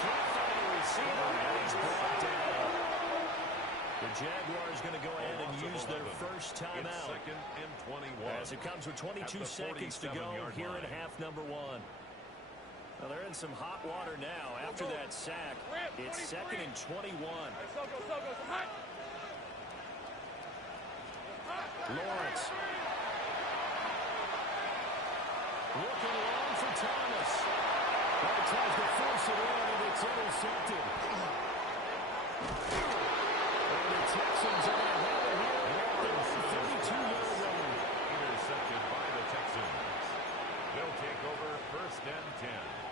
Can't find a receiver. He's brought down. The Jaguars going to go ahead and use their first timeout. It's 2nd and 21. As it comes with 22 seconds to go here in half number 1. Well, they're in some hot water now after that sack. It's 2nd and 21. Lawrence. Looking long for Thomas. Well, he tries to force it in, and it's intercepted. And the Texans are going to have it here. They're 32-yard line. Intercepted by the Texans. They'll take over 1st and 10.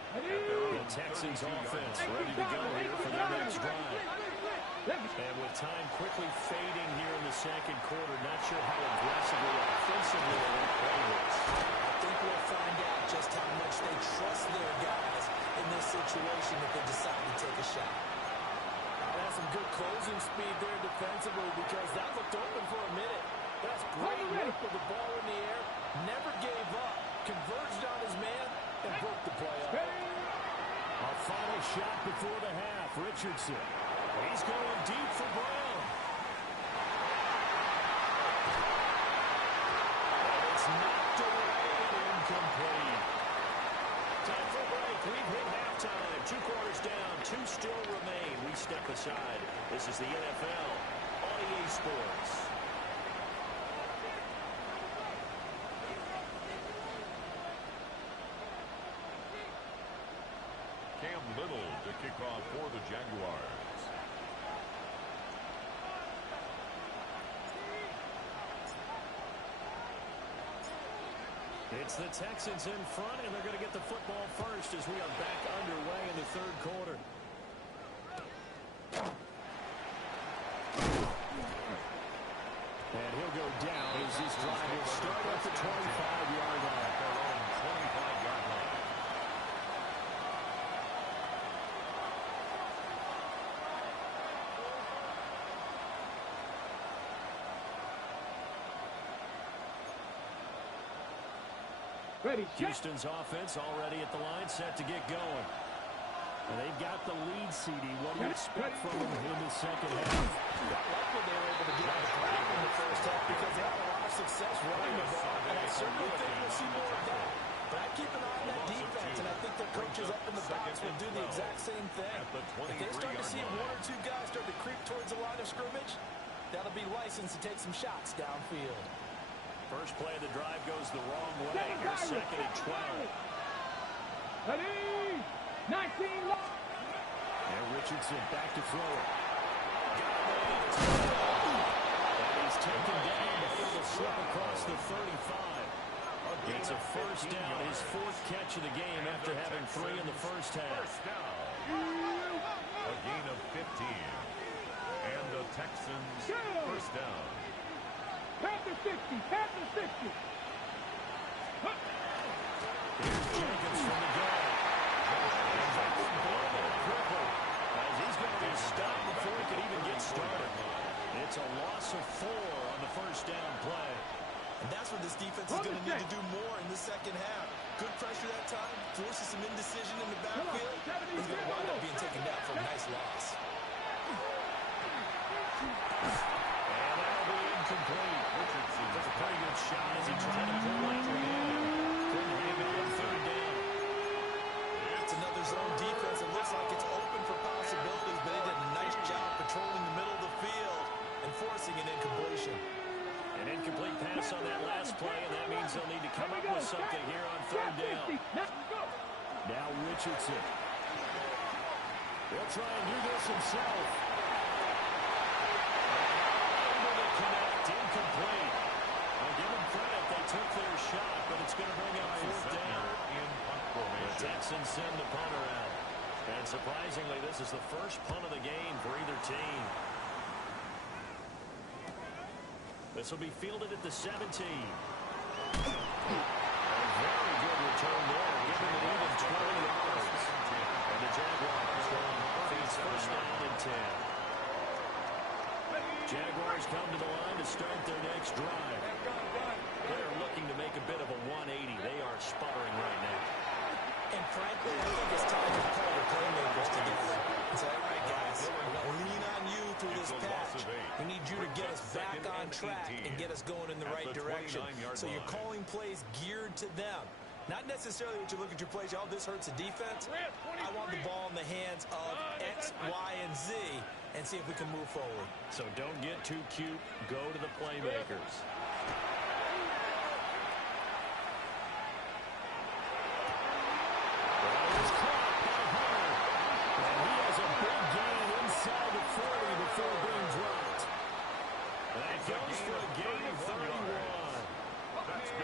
The Texans offense ready to go here for their next drive. And with time quickly fading here in the second quarter, not sure how aggressively or offensively they will play this. I think we'll find out just how much they trust their guys in this situation if they decide to take a shot. That's some good closing speed there defensively because that looked open for a minute. That's great work with the ball in the air. Never gave up. Converged on his man and broke the play up. A final shot before the half. Richardson. He's going deep for Brown. And it's knocked away and incomplete. Time for a break. We've hit halftime. 2 quarters down. 2 still remain. We step aside. This is the NFL on EA Sports. Cam Little to kick off for the Jaguars. It's the Texans in front, and they're going to get the football first as we are back underway in the 3rd quarter. And he'll go down as this drive will start at the 25-yard line. Their own 25-yard line. Houston's offense already at the line, set to get going. And they've got the lead, CD. What do you expect from them in the second half? I like what they were able to do on the ground in the first half because they had a lot of success running the ball, and I certainly think we'll see more of that. But I keep an eye on that defense, and I think their coaches up in the box will do the exact same thing. If they start to see 1 or 2 guys start to creep towards the line of scrimmage, that'll be license to take some shots downfield. First play of the drive goes the wrong way. Here's 2nd and 12. Ready? 19 long. And Richardson back to throw it. And he's taken down before the slip across the 35. It's a first down, his 4th catch of the game after having 3 in the first half. A gain of 15. And the Texans first down. Panther 60. Panther 60. Here's Jenkins from the gun. As he's going to be stopped before he can even get started. It's a loss of 4 on the first down play. And that's what this defense is going to need to do more in the second half. Good pressure that time, forces some indecision in the backfield. He's going to wind up being taken down for a nice loss. And that'll be incomplete. Richardson took a pretty good shot as he tried to pull it from him. Couldn't hang on 3rd down. It's another zone defense. It looks like it's open for possibilities, but they did a nice job patrolling the middle of the field and forcing an incompletion. An incomplete pass on that last play, and that means they'll need to come up with something here on 3rd down. Now Richardson. He'll try and do this himself. Able to connect, incomplete. I'll give them credit, they took their shot, but it's going to bring up 4th down. The Texans send the punter out. And surprisingly, this is the first punt of the game for either team. This will be fielded at the 17. A very good return there, giving it even 20 yards. And the Jaguars face first down and 10. Jaguars come to the line to start their next drive. They're looking to make a bit of a 180. They are sputtering right now. And frankly, I think it's time to pull the playmakers together. That's all right, guys. We're going to lean on you through this patch. We need you to get us back on track and get us going in the right direction. So you're calling plays geared to them. Not necessarily what you look at your plays, oh, this hurts the defense. I want the ball in the hands of X, Y, and Z and see if we can move forward. So don't get too cute. Go to the playmakers. And he has a big gain inside the 40 before being dropped. That goes for a gain of 31.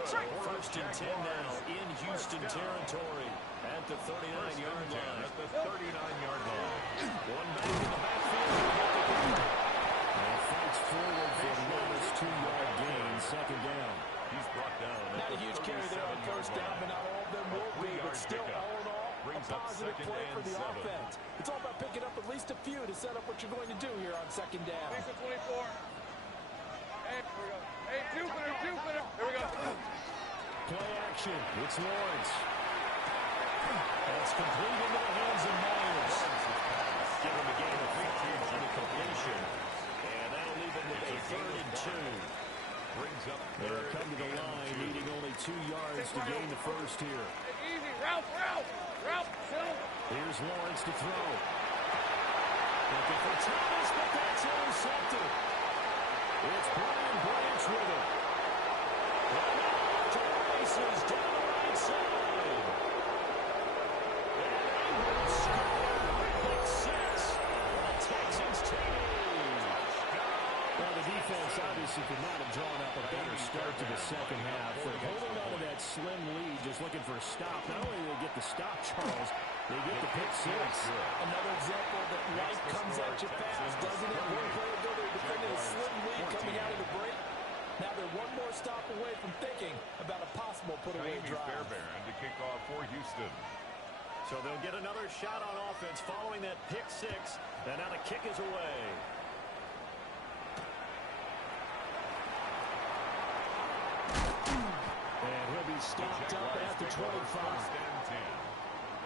First and 10 now in Houston territory at the 39-yard line. At the 39-yard line. One back in the backfield. And fights forward for a modest 2-yard gain, second down. He's brought down. Not a huge carry there on first down, but not all of them will be. But still, all in all, a positive play for the offense. It's all about picking up at least a few to set up what you're going to do here on second down. 24. Hey, here we go. Hey, Jupiter. Here we go. Play action. It's Lawrence. That's complete into the hands of Myers. Give him a gain of 15 on the completion. And that'll leave him with a 3rd and 2. Brings up They'll come to the line, needing only 2 yards to gain the first here. Hey, easy. Ralph. Settle. Here's Lawrence to throw. Looking for Thomas, but that's intercepted. It's Brian Branch with it. And off to the races down the right side. And able to score. Pick 6. The Texans take it. Well, the defense obviously could not have drawn up a better start to the second half. They're holding on to that slim lead, just looking for a stop. Not only do they get the stop, Charles, they get the pick 6. Another example that life comes at you fast, doesn't it? One play ago, they defended a slim lead coming out of the break. Now they're one more stop away from thinking about a possible put-away drive. Fairbairn to kick off for Houston. So they'll get another shot on offense following that pick 6. And now the kick is away. And he'll be stopped up at the 25. First and 10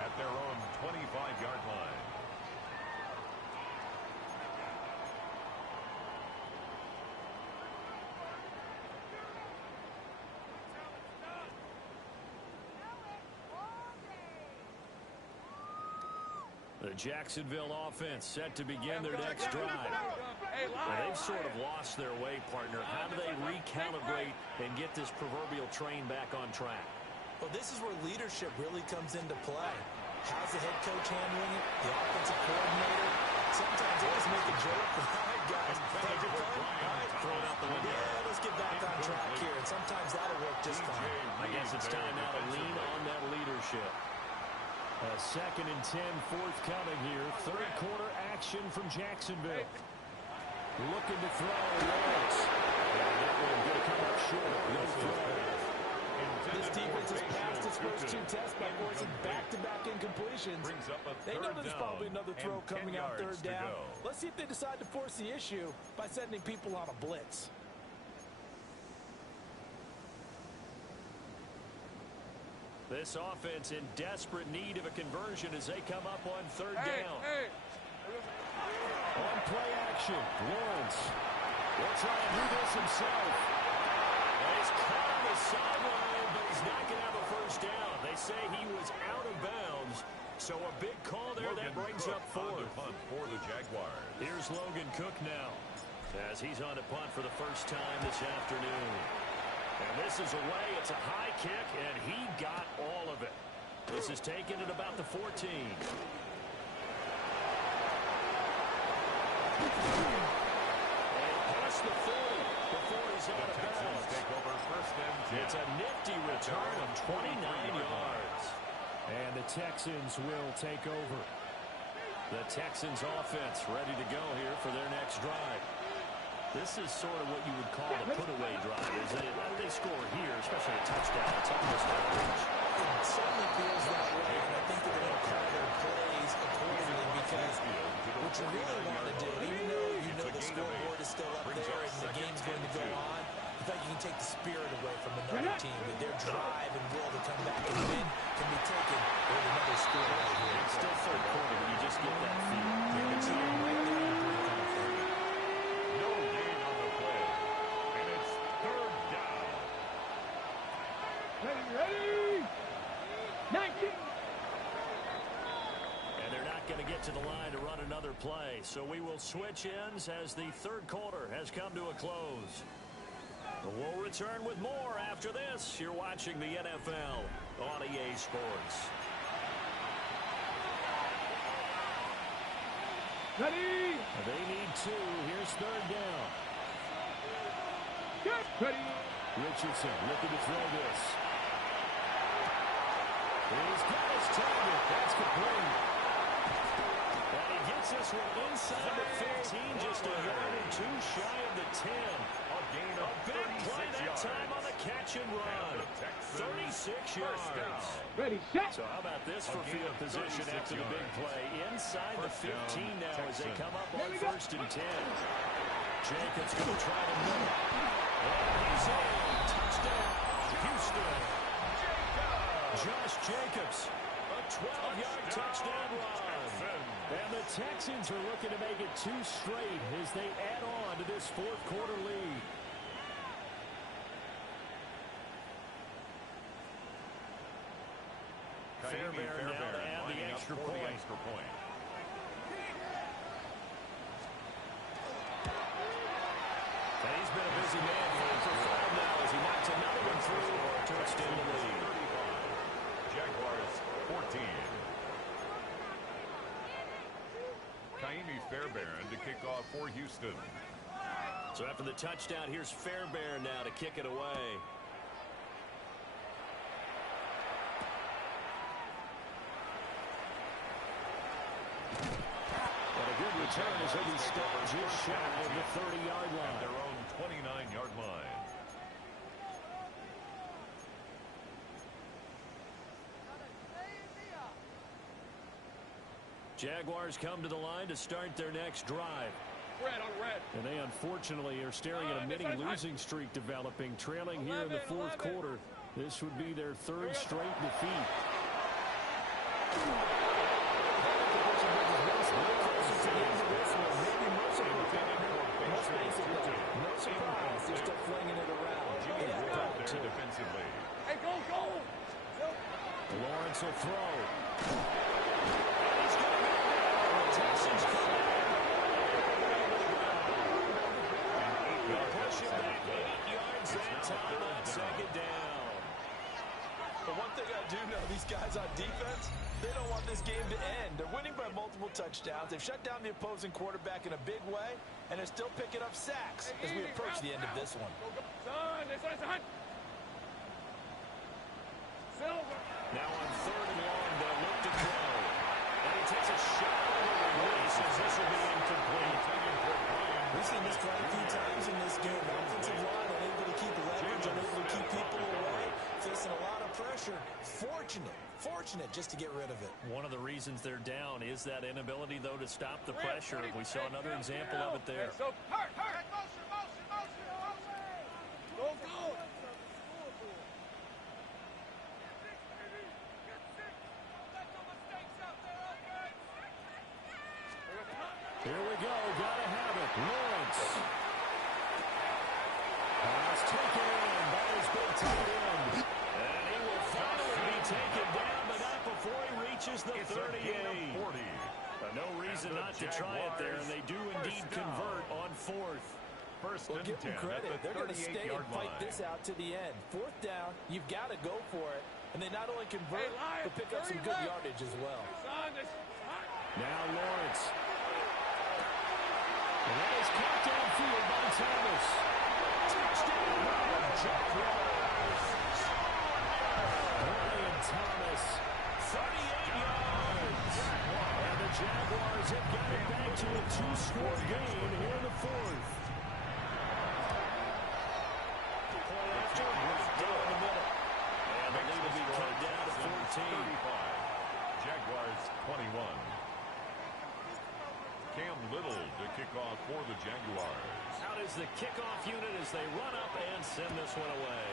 at their own 25-yard line. The Jacksonville offense set to begin their next drive. Well, they've sort of lost their way, partner. How do they recalibrate and get this proverbial train back on track? Well, this is where leadership really comes into play. How's the head coach handling it? The offensive coordinator? Sometimes they just make a joke. All right, guys. Take your time. All right. Throw it out the window. Yeah, let's get back on track here. And sometimes that'll work just fine. I guess it's time now to lean on that leadership. A 2nd and 10 forthcoming here. Third quarter action from Jacksonville. Looking to throw. Lawrence. And that one going to come up short. No throw. This defense has passed its first 2 tests by forcing back-to-back incompletions. They know there's probably another throw coming out 3rd down. Let's see if they decide to force the issue by sending people on a blitz. This offense in desperate need of a conversion as they come up on 3rd down. On play action, Lawrence will try and do this himself. And he's caught on the sideline, but he's not going to have a first down. They say he was out of bounds, so a big call there that brings up 4th. Punt for the Jaguars. Here's Logan Cook now as he's on a punt for the first time this afternoon. And this is away. It's a high kick, and he got all of it. This is taken at about the 14. And past the 40 before he's out of bounds. Take over first and 10. It's a nifty return of 29 yards. And the Texans will take over. The Texans offense ready to go here for their next drive. This is sort of what you would call a put-away drive, isn't it? How do they score here, especially a touchdown? It's almost average. It certainly feels that way, and I think they're going to call their plays accordingly because what you really want to do, even though you know the scoreboard is still up there and the game's going to go on, I think you can take the spirit away from from another team. With their drive and will to come back and win can be taken with another score right here. It's still third quarter, but you just get that feel. Yeah, it's right there on the brink on the third. No gain on the play. And it's third down. Ready? 19. And they're not going to get to the line to run another play. So we will switch ends as the third quarter has come to a close. We'll return with more after this. You're watching the NFL on EA Sports. Ready? They need two. Here's third down. Get ready. Richardson looking to throw this. He's got his target. That's complete. And he gets this one inside the 15, just a yard or two shy of the 10. A gain A of big play 36 that yards. time on the catch and run. 36 yards. Ready, set. So how about this for field position after the big play? Inside the 15 now as they come up on first and 10. Jacobs going to try to move. And he's in. Touchdown, Houston. Josh Jacobs, a 12-yard touchdown run. And the Texans are looking to make it two straight as they add on to this fourth quarter lead. Fairbairn now to add the extra point. And he's been a busy man for 5 now as he knocks another one through to extend the lead. Jaguars 14. Kaimi Fairbairn to kick off for Houston. So after the touchdown, here's Fairbairn now to kick it away. And a good return as he stops just shy of the 30-yard line. At their own 29-yard line. Jaguars come to the line to start their next drive. Red on red. And they unfortunately are staring at a mini losing streak developing, trailing here in the fourth quarter. This would be their third straight defeat. No surprise, they're still flinging it around. Defensively. Hey, go! Lawrence will throw. Pushing back 8 yards that time on second down. But one thing I do know, these guys on defense, they don't want this game to end. They're winning by multiple touchdowns. They've shut down the opposing quarterback in a big way, and they're still picking up sacks as we approach the end of this one. Now on third and long, they'll look to throw. And he takes a shot on the release as this will be incomplete. We've seen this quite a few times in this game. The offensive line unable to keep leverage, unable to keep people away, facing a lot of pressure. Fortunate just to get rid of it. One of the reasons they're down is that inability, though, to stop the pressure. We saw another example of it there. So, hurt! Go! Here we go. Gotta have it. Lawrence. Pass taken in by his big tight end. And he will finally be taken down, but not before he reaches the 38. No reason not to try it there, and they do indeed convert on fourth. First Well, and give them 10 credit. at the They're going to stay and 38-yard fight line. this out to the end. Fourth down, you've got to go for it. And they not only convert, but pick up some good yardage as well. Now Lawrence. And that is caught downfield by Thomas. Touchdown, Jaguars. Brian Thomas, 38 yards. And the Jaguars have got it back to a two-score game here in the fourth. Point after, right down the middle. And the lead will be cut down to 14. Jaguars 21. Cam Little to kick off for the Jaguars. Out is the kickoff unit as they run up and send this one away.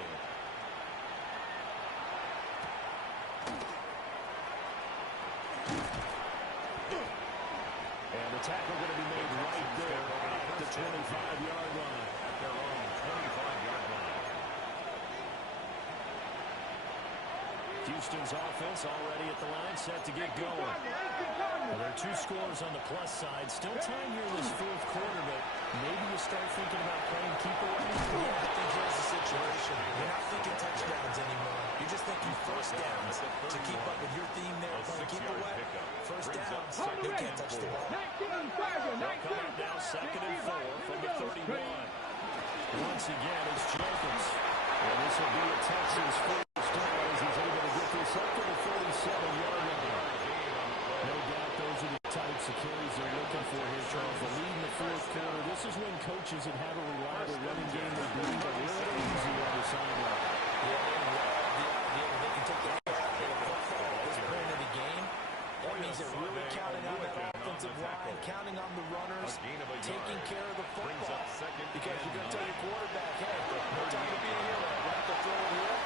Houston's offense already at the line, set to get going. Well, there are two scores on the plus side. Still time here in this fourth quarter, but maybe you start thinking about playing keep away. Yeah, I think here's the situation. You're not thinking touchdowns anymore. You're just thinking first downs. To keep up with your theme there, playing keep away. First downs, they can't touch the ball. They'll come up now, 2nd and 4 from the 31. Once again, it's Jacobs. And this will be a Texans first down as he's able to get this up to the 47-yard line. No doubt those are the types of carries they're looking for here, Charles. The lead in the fourth quarter. This is when coaches that have a reliable running game they believe a little easy on the sideline. Yeah, they can take the football at this point of the game. That means they're really counting on that offensive line, counting on the runners, taking care of the football. Because you're going to tell your quarterback, hey, no time to be a hero. We're not going to throw it here.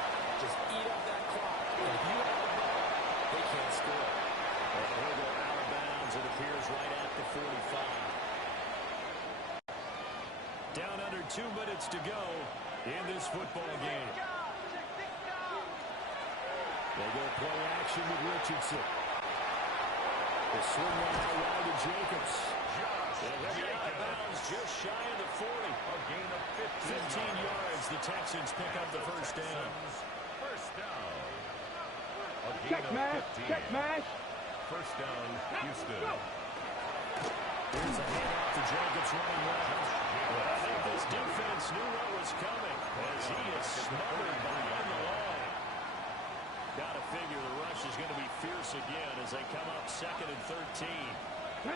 Just eat up that clock. And if you have the ball, they can't score. Well, he'll go out of bounds, it appears, right at the 45. Down under 2 minutes to go in this football game. They go play action with Richardson. The swing one out wide to Jacobs. And he'll be out of bounds just shy of the 40. A gain of 15 yards. The Texans pick up the first down. First down. A gain Check of mash, 15. check mash. First down, Houston. Here's a handoff to Jacobs running left. Well, I think this defense knew what was coming as he is smothered behind the line. Got to figure the rush is going to be fierce again as they come up 2nd and 13. He's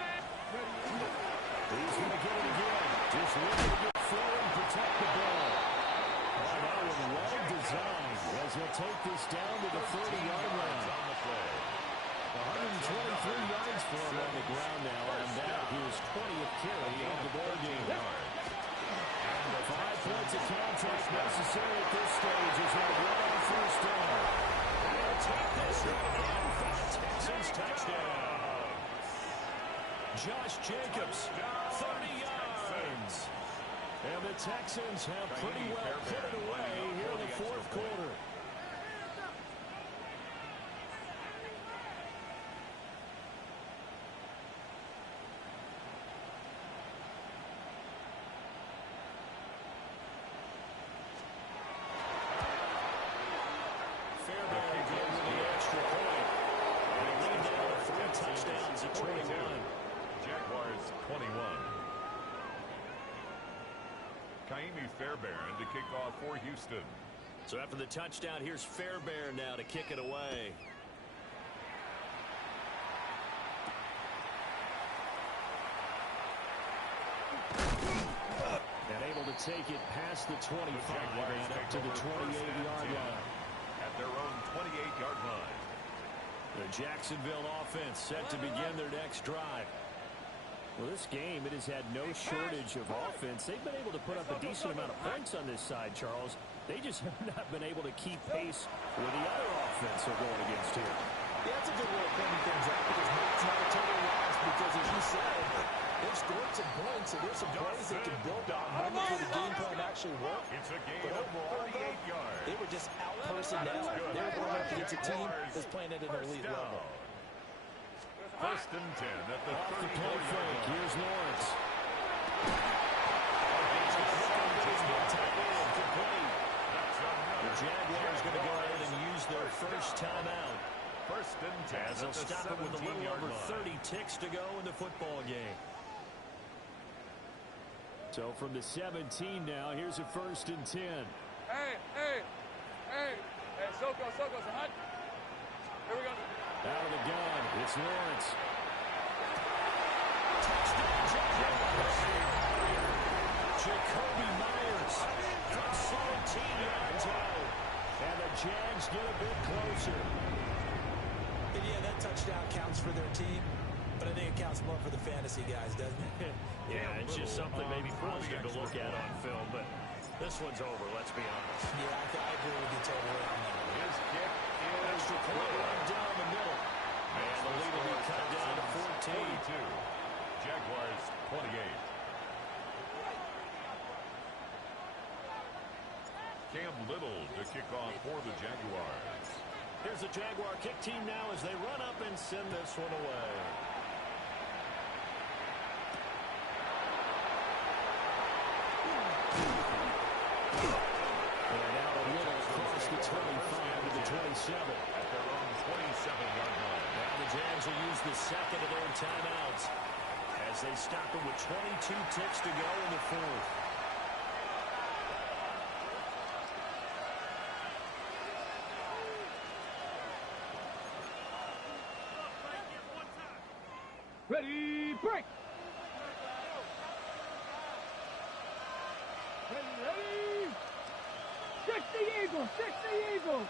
going to get it again. Just looking to get forward and protect the ball. Oh, that was well designed as he'll take this down to the 30-yard line. 123 yards for him on the ground now, and that his 20th carry of the ball game. 5 points of contact necessary at this stage as they run on first down. They'll take this one in for the Texans touchdown. Josh Jacobs, 30 yards. And the Texans have pretty well put it away here in the fourth quarter. Fairbairn again with the extra point. They lead now to 3 touchdowns at 21. Jaguars 21. Kaimi Fairbairn to kick off for Houston. So after the touchdown, here's Fairbairn now to kick it away. And able to take it past the 25 and up to the 28-yard line. At their own 28-yard line. The Jacksonville offense set to begin their next drive. Well, this game, it has had no shortage of offense. They've been able to put up a decent amount of points on this side, Charles. They just have not been able to keep pace with the other offense they're going against here. Yeah, that's a good way of pointing things out because it's not a total loss because, as you said, they've scored some points, so there's some plays they can build on. Maybe for the game plan actually work. It's a gain But of overall, 38 yards. they were just out-personnel. They were going up against a team that's playing at an elite level. First and 10 at the Off the 34-yard play fake, line. here's Lawrence. The Jaguars going to go ahead and use their first timeout. First and 10 As they'll at the stop it with a little 17-yard over line. 30 ticks to go in the football game. So from the 17 now, here's a first and 10. Hey, Soko, hunt. Here we go. Out of the gun, it's Lawrence. Touchdown, Jaguars. Jacoby Myers from 17 yards out. And the Jags get a bit closer. And yeah, that touchdown counts for their team, but I think it counts more for the fantasy guys, doesn't it? Yeah, it's just something maybe frustrating to look at on film, but this one's over, let's be honest. Yeah, I agree with you totally on that. His kick is Extra point run down the middle. And the lead will be cut down to 14. 42. Jaguars 28. Cam Little to kick off for the Jaguars. Here's the Jaguar kick team now as they run up and send this one away. And out a little across the 25 to the 27. At their own 27-yard line. Now the Jags will use the second of their timeouts as they stop it with 22 ticks to go in the fourth. Ready, break! Ready! 60 Eagles! 60 Eagles!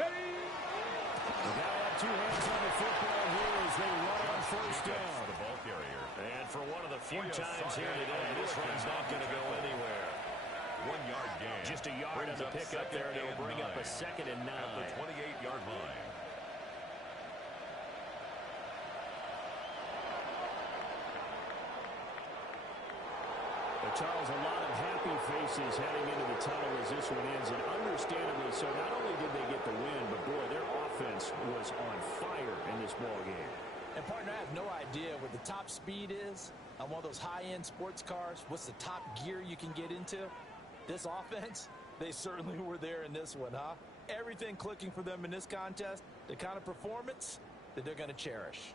Ready! They gotta have two hands on the football here as they run on first down. The ball carrier. And for one of the few times here today, this run's not going to go anywhere. 1-yard gain. Just a yard on the pickup there, and it'll bring up a 2nd and 9. At the 28-yard line. Charles, a lot of happy faces heading into the tunnel as this one ends, and understandably so. Not only did they get the win, but boy, their offense was on fire in this ball game. And partner, I have no idea what the top speed is on one of those high-end sports cars. What's the top gear you can get into? This offense, they certainly were there in this one, huh? Everything clicking for them in this contest, the kind of performance that they're going to cherish.